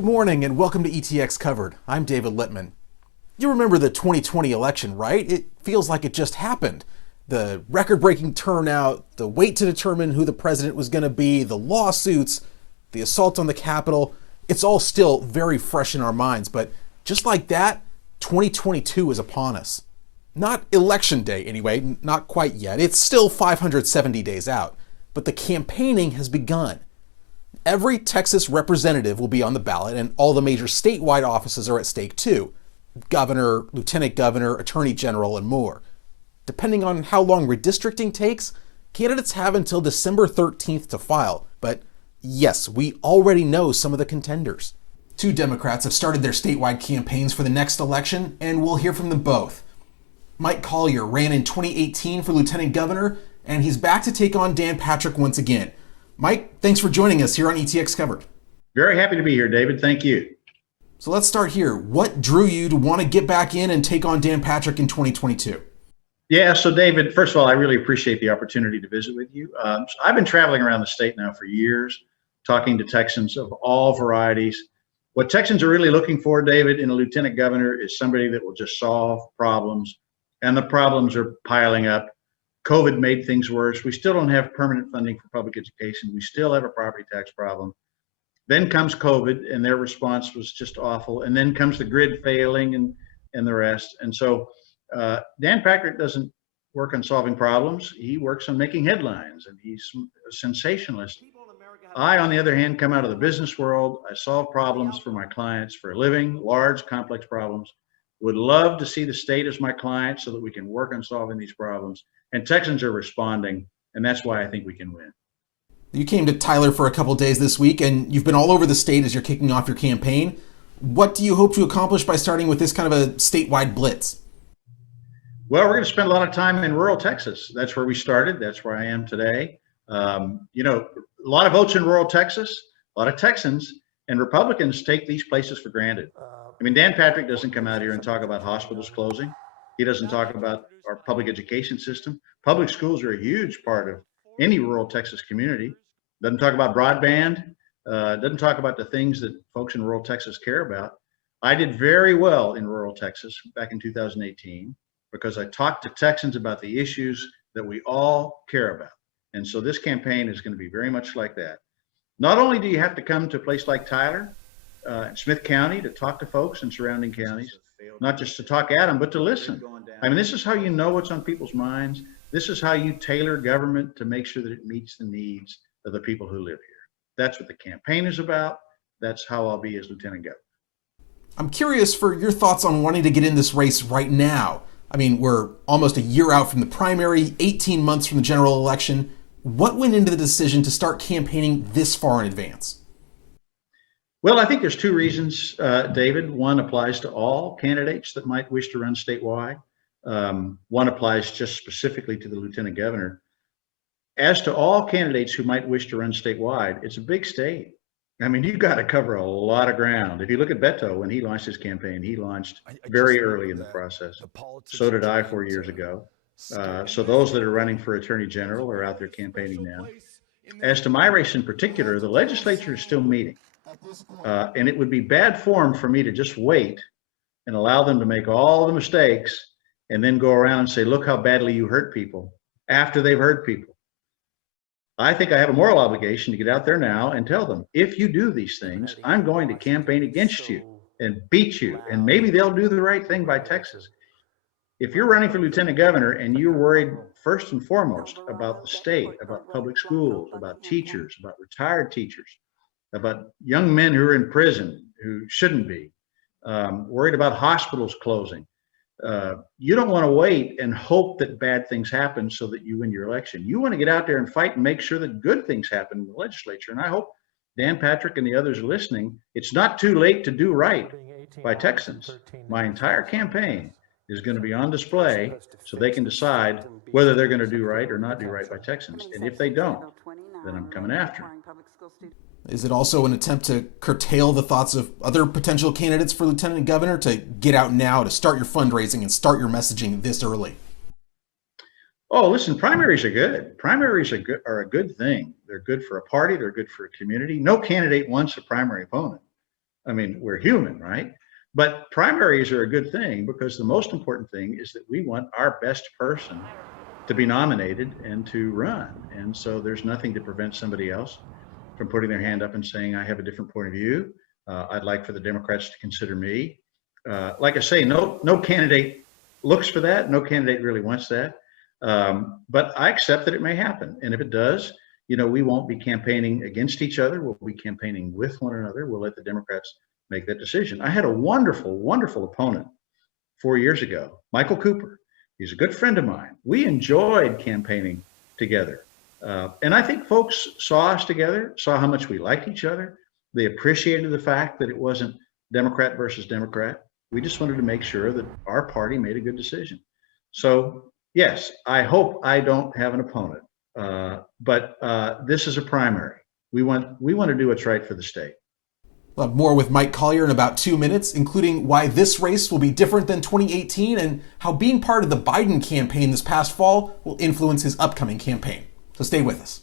Good morning and welcome to ETX Covered. I'm David Littman. You remember the 2020 election, right? It feels like it just happened. The record-breaking turnout, the wait to determine who the president was going to be, the lawsuits, the assault on the Capitol, it's all still very fresh in our minds. But just like that, 2022 is upon us. Not election day anyway, not quite yet. It's still 570 days out. But the campaigning has begun. Every Texas representative will be on the ballot, and all the major statewide offices are at stake too. Governor, lieutenant governor, attorney general, and more. Depending on how long redistricting takes, candidates have until December 13th to file. But yes, we already know some of the contenders. Two Democrats have started their statewide campaigns for the next election, and we'll hear from them both. Mike Collier ran in 2018 for lieutenant governor, and he's back to take on Dan Patrick once again. Mike, thanks for joining us here on ETX Covered. Very happy to be here, David. Thank you. So let's start here. What drew you to want to get back in and take on Dan Patrick in 2022? Yeah, so David, first of all, I really appreciate the opportunity to visit with you. So I've been traveling around the state now for years, talking to Texans of all varieties. What Texans are really looking for, David, in a lieutenant governor is somebody that will just solve problems, and the problems are piling up. COVID made things worse. We still don't have permanent funding for public education. We still have a property tax problem. Then comes COVID, and their response was just awful. And then comes the grid failing and the rest. And so Dan Patrick doesn't work on solving problems. He works on making headlines, and he's a sensationalist. I, on the other hand, come out of the business world. I solve problems for my clients for a living, large, complex problems. Would love to see the state as my client so that we can work on solving these problems. And Texans are responding, and that's why I think we can win. You came to Tyler for a couple days this week, and you've been all over the state as you're kicking off your campaign. What do you hope to accomplish by starting with this kind of a statewide blitz? Well, we're going to spend a lot of time in rural Texas. That's where we started. That's where I am today. A lot of votes in rural Texas, a lot of Texans, and Republicans take these places for granted. I mean, Dan Patrick doesn't come out here and talk about hospitals closing. He doesn't talk about our public education system. Public schools are a huge part of any rural Texas community. Doesn't talk about broadband. Doesn't talk about the things that folks in rural Texas care about. I did very well in rural Texas back in 2018 because I talked to Texans about the issues that we all care about. And so this campaign is going to be very much like that. Not only do you have to come to a place like Tyler, Smith County, to talk to folks in surrounding counties, not just to talk at them, but to listen. I mean, this is how you know what's on people's minds. This is how you tailor government to make sure that it meets the needs of the people who live here. That's what the campaign is about. That's how I'll be as lieutenant governor. I'm curious for your thoughts on wanting to get in this race right now. I mean, we're almost a year out from the primary, 18 months from the general election. What went into the decision to start campaigning this far in advance? Well, I think there's two reasons, David. One applies to all candidates that might wish to run statewide. One applies just specifically to the lieutenant governor. As to all candidates who might wish to run statewide, it's a big state. I mean, you've got to cover a lot of ground. If you look at Beto, when he launched his campaign, he launched very early in the process. So did I 4 years ago. So those that are running for attorney general are out there campaigning now. As to my race in particular, the legislature is still meeting. And it would be bad form for me to just wait and allow them to make all the mistakes and then go around and say, look how badly you hurt people after they've hurt people. I think I have a moral obligation to get out there now and tell them, if you do these things, I'm going to campaign against you and beat you. And maybe they'll do the right thing by Texas. If you're running for lieutenant governor and you're worried first and foremost about the state, about public schools, about teachers, about retired teachers, about young men who are in prison who shouldn't be, worried about hospitals closing. You don't want to wait and hope that bad things happen so that you win your election. You want to get out there and fight and make sure that good things happen in the legislature. And I hope Dan Patrick and the others listening, it's not too late to do right by Texans. My entire campaign is going to be on display so they can decide whether they're going to do right or not do right by Texans. And if they don't, then I'm coming after them. Is it also an attempt to curtail the thoughts of other potential candidates for lieutenant governor to get out now, to start your fundraising and start your messaging this early? Oh, listen, primaries are good. Primaries are a good thing. They're good for a party. They're good for a community. No candidate wants a primary opponent. I mean, we're human, right? But primaries are a good thing because the most important thing is that we want our best person to be nominated and to run. And so there's nothing to prevent somebody else from putting their hand up and saying, I have a different point of view. I'd like for the Democrats to consider me. Like I say, no candidate looks for that. No candidate really wants that. But I accept that it may happen. And if it does, we won't be campaigning against each other. We'll be campaigning with one another. We'll let the Democrats make that decision. I had a wonderful, wonderful opponent 4 years ago, Michael Cooper. He's a good friend of mine. We enjoyed campaigning together. And I think folks saw us together, saw how much we liked each other. They appreciated the fact that it wasn't Democrat versus Democrat. We just wanted to make sure that our party made a good decision. So, yes, I hope I don't have an opponent. But this is a primary. We want to do what's right for the state. We'll have more with Mike Collier in about 2 minutes, including why this race will be different than 2018 and how being part of the Biden campaign this past fall will influence his upcoming campaign. So stay with us.